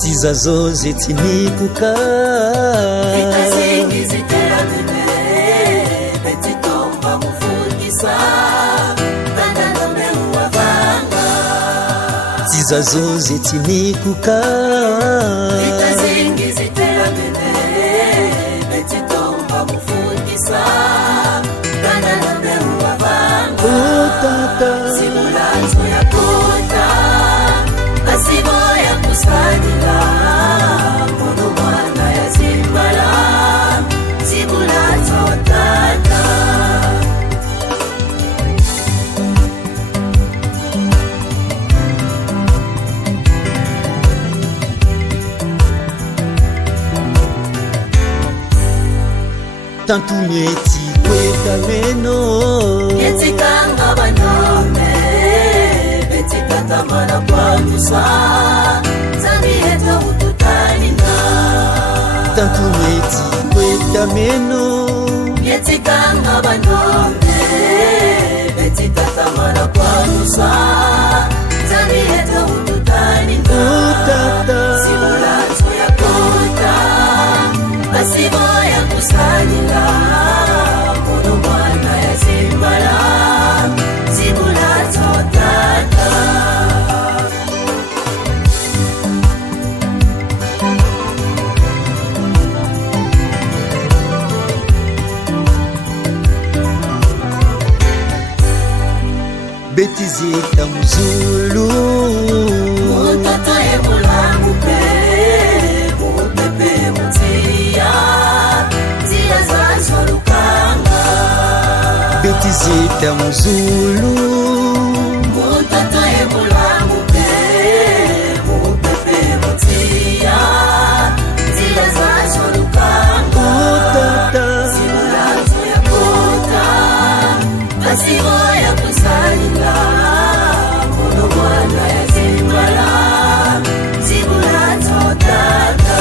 Tizazo zetinikuka Itazingi ziteramene Betitomba mufundisa Tandanome uwavanga Tizazo zetinikuka Itazingi ziteramene Betitomba mufundisa Tandanome uwavanga Oh tata Simulazo ya kota Asibo ya kusadila Mono mwana ya zimbala Simulazo tata Tantu mieti kweta meno Yetikanga banome Betikata mana kwa nusa Zami eto ututanina Tantu mieti kweta meno Yetikanga banome Betikata mana kwa nusa Zami eto ututanina Oh tata Simulazo ya kota Asibo ya kusadila Mono mwana ya zimbala Simulazo tata Betizita muzulu Mutoto ye mulangu pe Mupepe mutia Tia za sholukanga Betizita muzulu Mutoto ye mulangu pe Mupepe mutia Tia za sholukanga Oh tata Simulazo ya kota Asibo ya kusalila Mono mwana ya zimbala Simulazo tata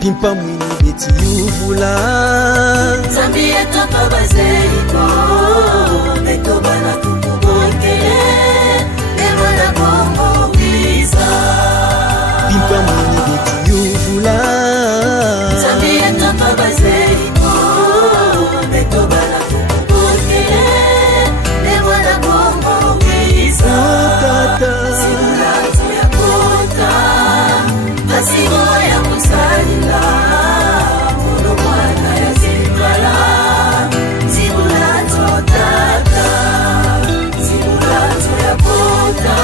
Pimpa mwini beti yuvula Zambi eto babazeiko Beto bana tukubokele Nemona kongo wiza Pimpa mwini beti yuvula Zambi eto babazeiko Beto bana tukubokele Nemona kongo wiza Oh tata Simulazo ya kota Asibo ya kusalila Mono mwana ya zimbala Simulazo tata Simulazo ya kota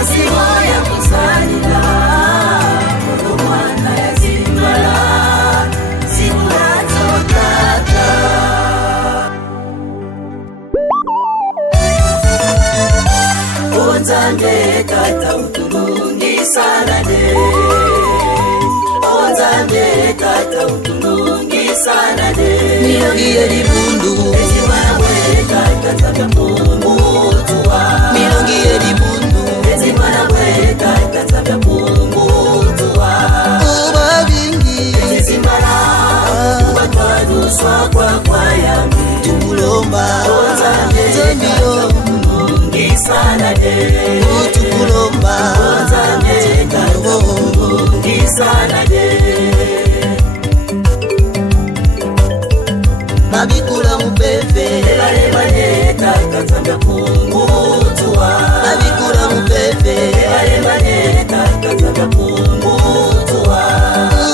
Asibo ya kusalila Mono mwana ya zimbala Simulazo tata Onzambe tata uturungi sanade Onzambe tata uturungi sanade Milongi elibundu Ezimawe tata tata pumutua Milongi elibundu Ezimawe tata tata pumutua Uba bingi Ezimala Ubatwaduswa kwa yami Tukulomba Onzambe Zambio uturungi sanade Tukulomba Onzambe tata uturungi sanade Babikula mupepe Bale tata tata pumutua Babikula mupepe Bale tata tata pumutua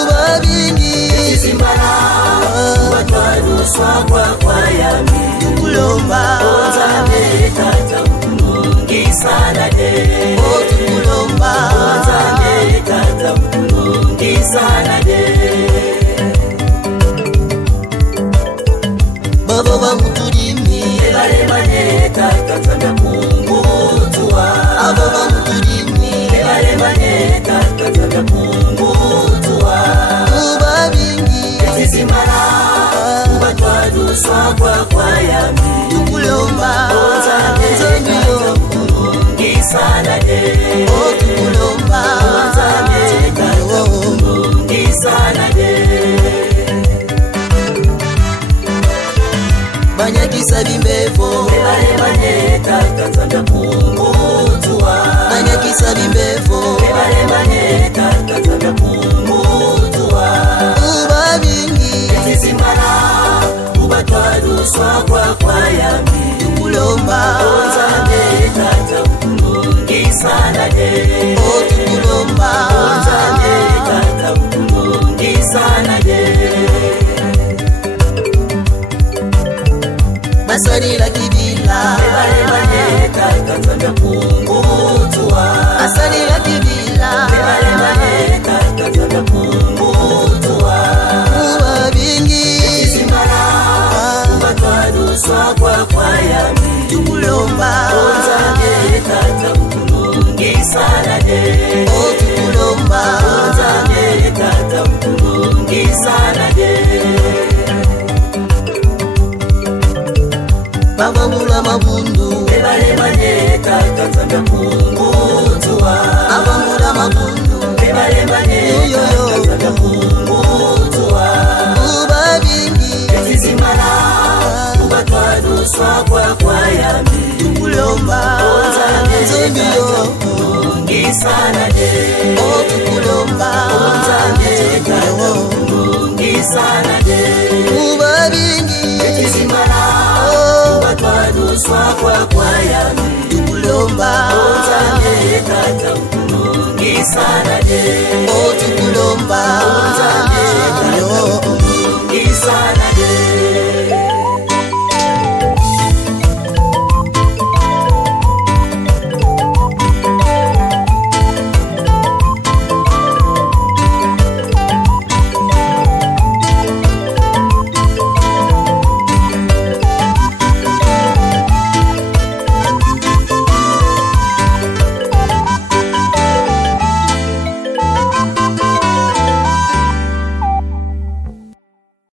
Uba bingi Ezimala Ubatwaduswa kwa yami Tukulomba Onzambe tata uturungi sanade Tukulomba Onzambe tata uturungi sanade Babo bamutulimi Bale tata tata pumutua Abo bamutulimi Bale tata tata pumutua Uba bingi Ezimala Ubatwaduswa twatwaduswa kwa yami tukulomba Onzambe zondiyo kulungi sana de tukulomba Onzambe kulungi sana de banyakisa bimbevo Bale maneta katanda pungutua banyakisa bimbevo Bale maneta katanda pungutua uba bingi Tizimala uba twaduswa kwa yami tukulomba Onzambe tata kulungi sana de tukulomba Onzambe tata kulungi sana de masalila kibila Bale maneta katanda pungutua masalila kibila Bale maneta katanda pungutua uba bingi Tizimala uba twaduswa kwa yami tukulomba Onzambe tata kulungi sana de tukulomba Onzambe tata kulungi sana de bavamula mabundu Bale maneta katanda pungutua bavamula mabundu Bale maneta katanda pungutua uba bingi Tizimala uba twaduswa kwa yami tukulomba zondiyo kulungi sana de tukulomba Onzambe tata kulungi sana de uba bingi Tizimala uba twaduswa kwa yami tukulomba Onzambe tata kulungi sana de tukulomba